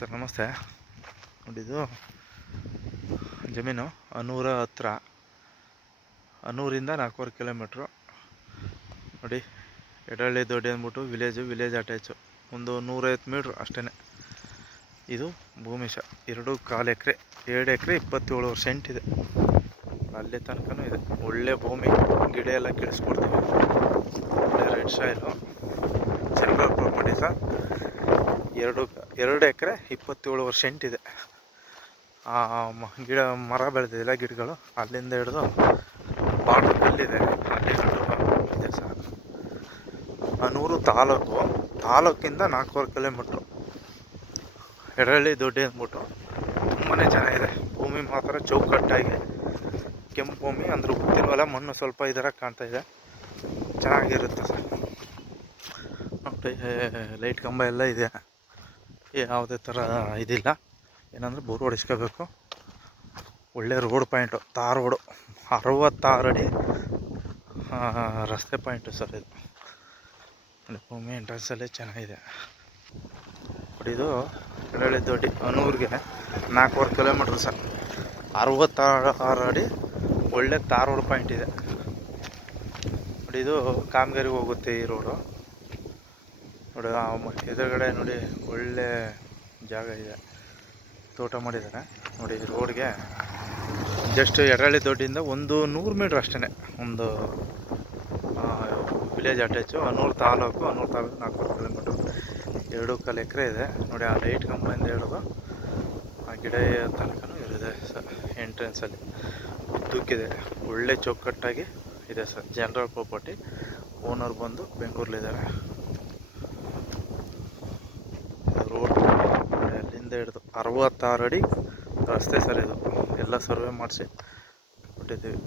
Sir ನಮಸ್ತೆ. ನೋಡಿದ್ದು ಜಮೀನು ಅನೂರ ಹತ್ರ, ಅನೂರಿಂದ 4.25 ಕಿಲೋಮೀಟ್ರು. ನೋಡಿ, ಎಡಹಳ್ಳಿ ದೊಡ್ಡಿ ಅಂದ್ಬಿಟ್ಟು ವಿಲೇಜ್ ಅಟ್ಯಾಚು. ಒಂದು 150 ಮೀಟ್ರ್ ಅಷ್ಟೇ. ಇದು ಭೂಮಿಶ 2.25 ಎಕರೆ, 2 ಎಕರೆ 27 ಸೆಂಟ್ ಇದೆ. ಅಲ್ಲಿ ತನಕನೂ ಇದೆ. ಒಳ್ಳೆ ಭೂಮಿ, ಗಿಡ ಎಲ್ಲ ಕೆಡಿಸ್ಕೊಡ್ತೀವಿ. ಒಳ್ಳೆ red soil, central property sir. 2 ಎಕರೆ 27 ಸೆಂಟ್ ಇದೆ. ಗಿಡ ಮರ ಬೆಳೆದಿಲ್ಲ, ಗಿಡಗಳು ಅಲ್ಲಿಂದ ಹಿಡಿದು ಬಾರ್ಡರ್ ಕಲ್ಲಿದೆ, ಅಲ್ಲಿ ಇದೆ ಸರ್. ಅನೂರು ತಾಲೂಕಿಂದ 4.25 ಕಿಲೋಮೀಟ್ರು. ಎಡಹಳ್ಳಿ ದೊಡ್ಡಿ ಅಂದ್ಬಿಟ್ಟು ತುಂಬಾ ಚೆನ್ನಾಗಿದೆ. ಭೂಮಿ ಮಾತ್ರ ಚೌಕಟ್ಟಾಗಿ ಕೆಂಪು ಭೂಮಿ ಅಂದ್ರೆ ಗೊತ್ತಿಲ್ವಲ್ಲ, ಮಣ್ಣು ಸ್ವಲ್ಪ ಇದರ ಕಾಣ್ತಾ ಇದೆ. ಚೆನ್ನಾಗಿರುತ್ತೆ ಸರ್. ನೋಡಿ, ಲೈಟ್ ಕಂಬ ಎಲ್ಲ ಇದೆ. ಯಾವುದೇ ಥರ ಇದಿಲ್ಲ. ಏನಂದರೆ ಬೋರ್ ಹೊಡಿಸ್ಕೋಬೇಕು. ಒಳ್ಳೆ ರೋಡ್ ಪಾಯಿಂಟು, ತಾರ್ ರೋಡು, 66 ಅಡಿ ರಸ್ತೆ ಪಾಯಿಂಟು ಸರ್ ಇದು. ಭೂಮಿ ಎಂಟ್ರೆನ್ಸಲ್ಲೇ ಚೆನ್ನಾಗಿದೆ. ಇದು ಎಡಹಳ್ಳಿ ದೊಡ್ಡಿ ಅನೂರಿಗೆ 4.25 ಕಿಲೋಮೀಟ್ರ್ ಸರ್. 66 ಅಡಿ ಒಳ್ಳೆ ತಾರ್ ರೋಡ್ ಪಾಯಿಂಟ್ ಇದೆ. ನೋಡಿ, ಇದು ಕಾಮಗಾರಿಗೆ ಹೋಗುತ್ತೆ ಈ ರೋಡು. ನೋಡಿ, ಎದುರುಗಡೆ ನೋಡಿ ಒಳ್ಳೆ ಜಾಗ ಇದೆ, ತೋಟ ಮಾಡಿದ್ದಾರೆ. ನೋಡಿ, ರೋಡ್ಗೆ ಜಸ್ಟ್ ಎಡಹಳ್ಳಿ ದೊಡ್ಡಿಯಿಂದ ಒಂದು 100 ಮೀಟ್ರ್ ಅಷ್ಟೇ. ಒಂದು village attach. Anoor taluk 4.25 kilometre, 2.25 ಎಕರೆ ಇದೆ. ನೋಡಿ, ಆ ಲೈಟ್ ಕಂಬದಿಂದ ಹಿಡಿದು ಆ ಗಿಡ ತನಕನೂ ಇದೆ ಸರ್. ಎಂಟ್ರೆನ್ಸಲ್ಲಿ ಉದ್ದಕ್ಕಿದೆ, ಒಳ್ಳೆ ಚೌಕಟ್ಟಾಗಿ ಇದೆ ಸರ್. General property. ಓನರ್ ಬಂದು ಬೆಂಗಳೂರಲ್ಲಿದ್ದಾರೆ. ರೋಡ್ ಅಲ್ಲಿಂದ ಹಿಡಿದು 66 ಅಡಿ ರಸ್ತೆ ಸರ್. ಇದು ಎಲ್ಲ ಸರ್ವೆ ಮಾಡಿಸಿ ಕೊಟ್ಟಿದ್ದೀವಿ.